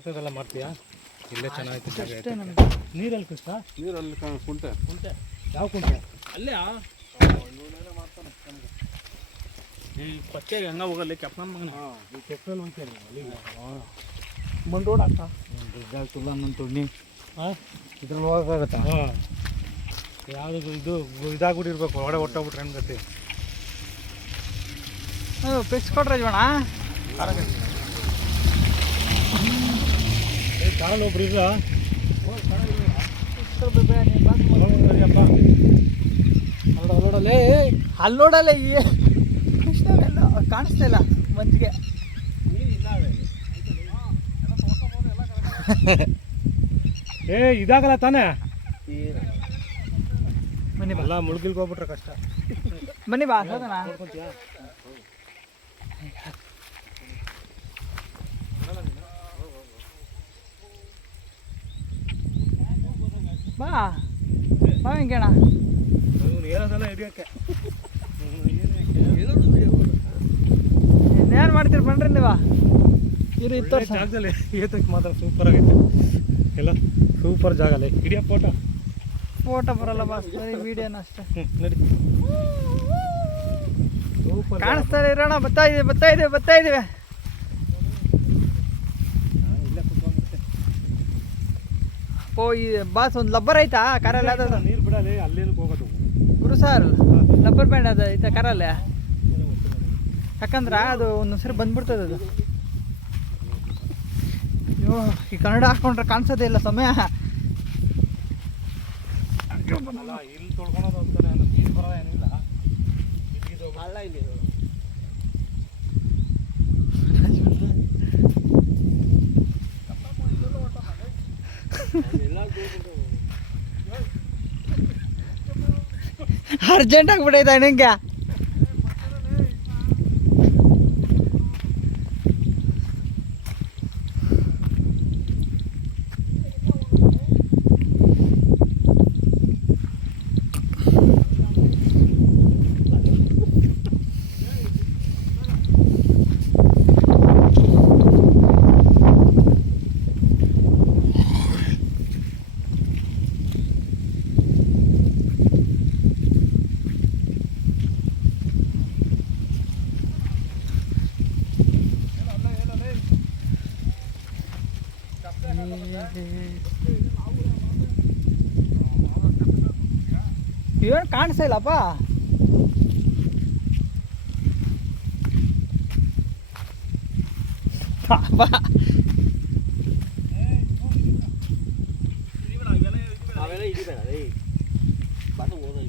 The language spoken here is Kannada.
ಎತ್ತದೆಲ್ಲ ಮಾಡ್ತೀಯಾ? ಇಲ್ಲೇ ಚೆನ್ನಾಗಿತ್ತು ಜಾಗ ಅಷ್ಟೇ ಐತೆ. ನಮ್ದು. ನೀರಲ್ಲಿ ಕೃಷ್ಣ? ನೀರಲ್ಲಿ ಕುಂಟೆ ಕುಂಟೆ ಯಾವ ಕುಂಟೆ? ಅಲ್ಲೇ ಈ ಕೊಚ್ಚೆಗೆ ಹಂಗ ಹೋಗಲ್ಲ ಕೆಪ್ಪನ ಮಗನ ಈ ಕೆಪ್ಪಲ್ಲಿ ಹೋಗ್ತೇನೆ ಅಲ್ಲಿಗೆ. ಬಂಡೋಡ ಅಕ್ಕ ದುಡ್ಡಾಗ ತುಲ್ಲ ನನ್ನ ತುಣ್ಣಿ ಇದ್ರಲ್ಲಿ ಹೋಗೋಕ್ಕಾಗತ್ತಾ? ಹಾಂ, ಯಾವುದು ಇದು ಇದಾಗ್ಬಿಟ್ಟಿರ್ಬೇಕು, ಒಡೆ ಹೊಟ್ಟೋಗ್ಬಿಟ್ರೆ ಏನು ಗತಿ? ಫಿಕ್ಸ್ ಕೊಟ್ರೆ ಜೋಣ ಕಾರಲ್ಲಿ ಒಬ್ರು ಇಲ್ಲ ಅಪ್ಪ ಅಲ್ಲೋಡಲ್ಲೇ ಅಲ್ಲೋಡಲ್ಲ ಕಾಣಿಸ್ತಾ ಇಲ್ಲ ಮಂಜಿಗೆ. ಇದಾಗಲ್ಲ ತಾನೇ? ಬನ್ನಿ ಬಾ ಎಲ್ಲ ಮುಳುಗಿಲ್ಗೆ ಹೋಗ್ಬಿಟ್ರೆ ಕಷ್ಟ. ಬನ್ನಿ ಬಾ ಸಾಧನ ಬಾ ಬಾ ವೆಂಕಣ್ಣ. ಏನದಲ್ಲ ಹಿಡಿಯೋಕ್ಕೆ ಇನ್ನೇನು ಮಾಡ್ತೀರಿ ಬನ್ರಿ ನೀವಾ ಇರು ಇತ್ತು ಜಾಗದಲ್ಲಿ ಏತಕ್ಕೆ ಮಾತ್ರ ಸೂಪರ್ ಆಗೈತೆ ಎಲ್ಲ. ಸೂಪರ್ ಜಾಗ ಅಲ್ಲ ಹಿಡಿಯೋ ಫೋಟೋ ಬರಲ್ಲ ಬಾ ಬರೀ ವಿಡಿಯೋನ ಅಷ್ಟೇ. ನಡಿ ಸೂಪರ್ ಕಾಣಿಸ್ತಾ ಇರೋಣ. ಬರ್ತಾ ಇದೀವಿ ಇಲ್ಲೇ ಕುತ್ಕೊಂಡ್ಬಿಡ್ತೆ. ಓ ಈ ಬಾಸ್ ಒಂದು ಲಬ್ಬರ್ ಐತಾ ಕಾರಲ್ಲಿ ಅದ ನೀರು ಬಿಡಲಿ ಅಲ್ಲೇನು ಹೋಗೋದು. ಗುರು ಸರ್ ಲಬ್ಬರ್ ಬ್ಯಾಂಡ್ ಅದ ಐತಾ ಕಾರಲ್ಲೇ? ಯಾಕಂದ್ರೆ ಅದು ಒಂದೊಂದ್ಸರಿ ಬಂದ್ಬಿಡ್ತದೆ ಅದು. ಅಯ್ಯೋ ಈ ಕನ್ನಡ ಹಾಕೊಂಡ್ರೆ ಕಾಣಿಸೋದೇ ಇಲ್ಲ ಸಮಯ. ಅಲ್ಲ ಇಲ್ಲಿ ತೊಳ್ಕೊಳೋದು ಅಂತಾನೆ ನೀರು ಬರೋದು ಏನಿಲ್ಲ. ಅಲ್ಲ ಇಲ್ಲಿ ಅರ್ಜೆಂಟ್ ಆಗ್ಬಿಟ್ಟೈತೆ ನಿಂಗೆ. ಏನು ಕಾಣಿಸ್ತಾ ಇಲ್ಲಪ್ಪ. ಅವೆಲ್ಲ ಹಿಡಿಬೇಡ ಬಂದು ಓದಲ್ಲ.